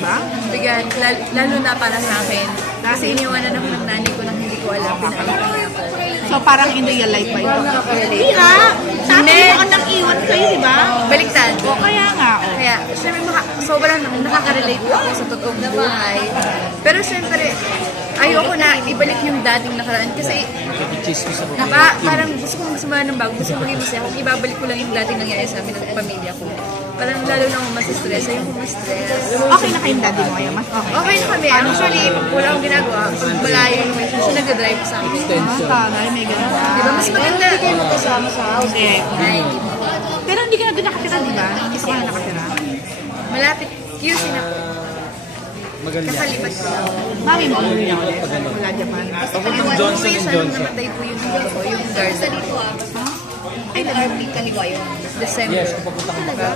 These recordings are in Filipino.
ba? Bigat, lalo na para sa akin. Kasi iniwanan ako ng nanay ko nang hindi ko alam, pinaalam niya ako. So parang in real life ba ito? Hindi nga! Tatay mo ang nang-iwan sa'yo, di ba? Baliktad. O kaya nga. Kaya, syempre, sobrang nakaka-relate ako sa totoong buhay. Pero syempre, ayoko na ibalik yung dating nakaraan kasi parang gusto kong sumama ng bago, gusto kong maging masaya. Kung ibabalik ko lang yung dating nangyayari sa amin ng pamilya ko, parang lalo na akong masistress. Ayoko ma-stress. Okay na kayong daddy mo ngayon? Mas okay? Okay na kami. Actually, wala akong ginagawa. Pag malayo yung may siya nag-drive sa akin. Tagay, may ganun. Diba? Mas maganda. Hindi kayo magkasama sa house. Hindi. Ay, di ba? Pero hindi ka na doon nakatira, di ba? Hindi ka na nakatira. Malapit. QC na po. Kakalipat ko lang. Mami mo, umuwi na ulit. Wala Japan. Johnson & Johnson. Namatay po yung garden. Ay, nag-meet kaliwa yun. December. Talaga?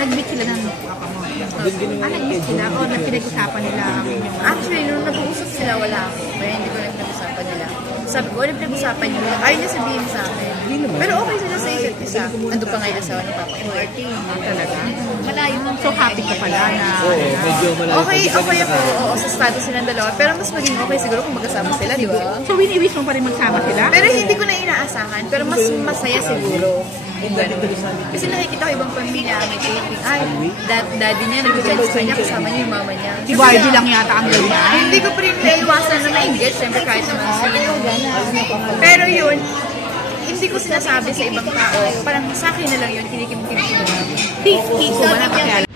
Nag-meet sila ng papa mo. Nag-meet sila? O pinag-usapan nila ang inyong... Actually, nung nag-uusap sila, wala ako. Kaya hindi ko na pinag-usapan nila. Sabi ko, ano pinag-usapan nyo? Ayaw niya sabihin sa akin. Pero okay sila sa isa't isa. Ando pa nga yung asawa ng papa ko. Talaga? Malayo. So happy ka pala na... Okay ako. Oo, sa status silang dalawa. Pero mas maging okay siguro kung magkasama sila, di ba? So wini-wish mo pa rin magsama sila? Pero hindi ko na inaasahan. Pero mas masaya siguro. Kung ganun. Kasi nakikita ko ibang pamilya, may taping, ay, daddy niya, nag-judge sa kanya, kasama niya yung mama niya. Si Barbie lang yata ang ganyan. Hindi ko pa rin naiwasan na ma-engage, siyempre kahit naman sino. Pero yun, hindi ko sinasabi sa ibang tao, parang sa akin na lang yun, kinikim-kim ko na. Hindi ko wala pakialam.